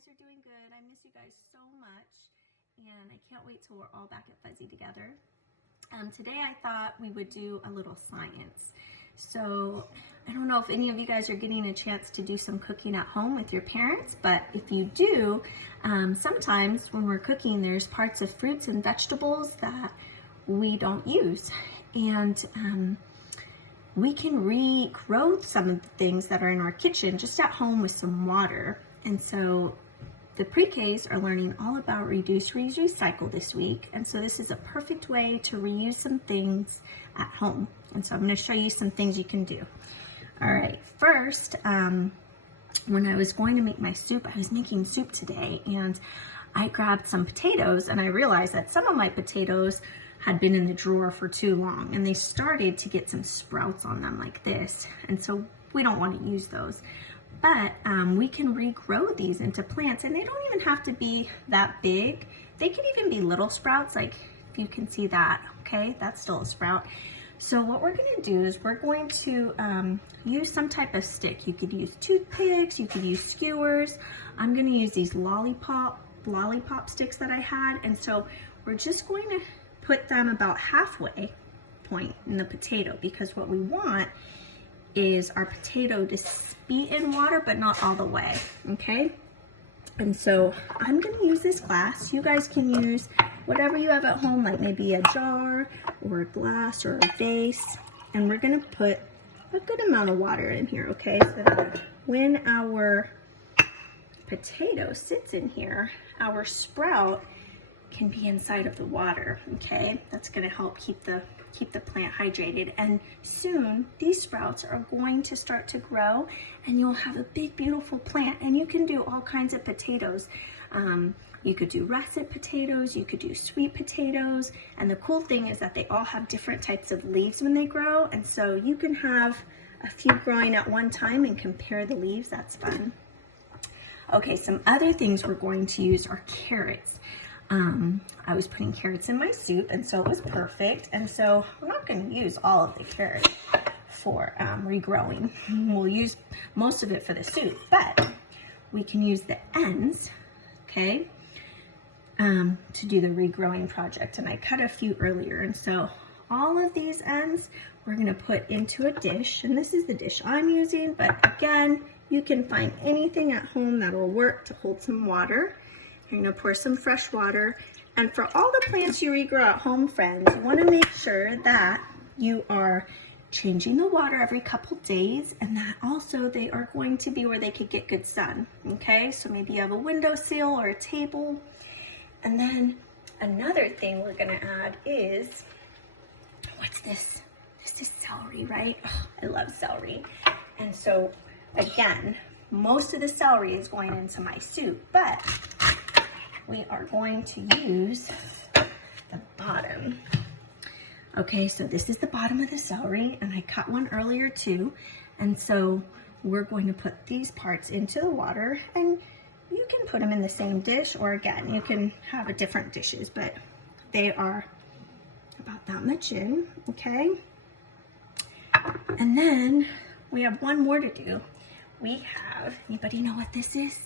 guys are doing good. I miss you guys so much, and I can't wait till we're all back at Fuzzy together. Today I thought we would do a little science. So I don't know if any of you guys are getting a chance to do some cooking at home with your parents, but if you do, sometimes when we're cooking, there's parts of fruits and vegetables that we don't use. And we can regrow some of the things that are in our kitchen just at home with some water. And so the pre-Ks are learning all about reduce, reuse, recycle this week. And so this is a perfect way to reuse some things at home. And so I'm going to show you some things you can do. All right, first, when I was going to make my soup, I was making soup today, and I grabbed some potatoes, and I realized that some of my potatoes had been in the drawer for too long, and they started to get some sprouts on them like this. And so we don't want to use those. But we can regrow these into plants, and they don't even have to be that big. They could even be little sprouts, like if you can see that, okay? That's still a sprout. So what we're gonna do is we're going to use some type of stick. You could use toothpicks, you could use skewers. I'm gonna use these lollipop sticks that I had, and so we're just going to put them about halfway point in the potato, because what we want is our potato to be in water, but not all the way, okay? And so I'm gonna use this glass. You guys can use whatever you have at home, like maybe a jar or a glass or a vase. And we're gonna put a good amount of water in here, okay? So that when our potato sits in here, our sprout can be inside of the water, okay? That's gonna help keep the plant hydrated. And soon these sprouts are going to start to grow, and you'll have a big, beautiful plant. And you can do all kinds of potatoes. You could do russet potatoes, you could do sweet potatoes. And the cool thing is that they all have different types of leaves when they grow. And so you can have a few growing at one time and compare the leaves. That's fun. Okay, some other things we're going to use are carrots. I was putting carrots in my soup, and so it was perfect. And so we're not going to use all of the carrot for regrowing. We'll use most of it for the soup, but we can use the ends, okay, to do the regrowing project. And I cut a few earlier, and so all of these ends we're going to put into a dish, and this is the dish I'm using, but again, you can find anything at home that'll work to hold some water. You're gonna pour some fresh water. And for all the plants you regrow at home, friends, you wanna make sure that you are changing the water every couple days, and that also they are going to be where they could get good sun, okay? So maybe you have a windowsill or a table. And then another thing we're gonna add is, what's this? This is celery, right? Oh, I love celery. And so again, most of the celery is going into my soup, but we are going to use the bottom. Okay, so this is the bottom of the celery, and I cut one earlier too. And so we're going to put these parts into the water, and you can put them in the same dish, or again, you can have different dishes, but they are about that much in, okay? And then we have one more to do. We have, anybody know what this is?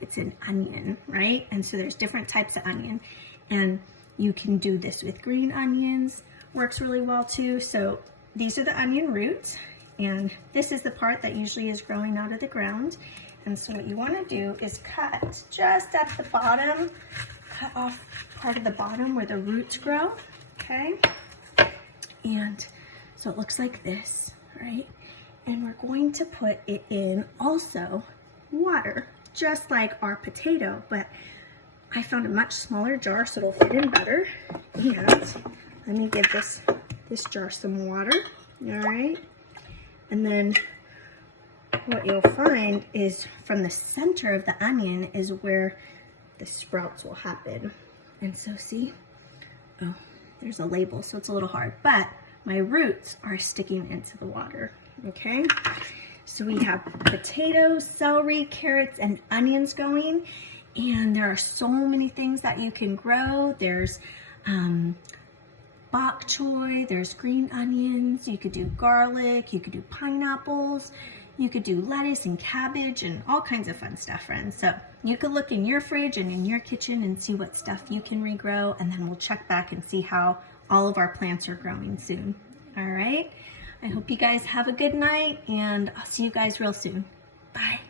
It's an onion, right? And so there's different types of onion, and you can do this with green onions, works really well too. So these are the onion roots, and this is the part that usually is growing out of the ground. And so what you want to do is cut just at the bottom, cut off part of the bottom where the roots grow, okay? And so it looks like this, right? And we're going to put it in also water, just like our potato, but I found a much smaller jar so it'll fit in better. And let me give this jar some water, all right? And then what you'll find is from the center of the onion is where the sprouts will happen. And so see, oh, there's a label, so it's a little hard, but my roots are sticking into the water, okay? So we have potatoes, celery, carrots, and onions going, and there are so many things that you can grow. There's bok choy, there's green onions, you could do garlic, you could do pineapples, You could do lettuce and cabbage and all kinds of fun stuff, friends. So you could look in your fridge and in your kitchen and see what stuff you can regrow, and then we'll check back and see how all of our plants are growing soon. All right? I hope you guys have a good night, and I'll see you guys real soon. Bye.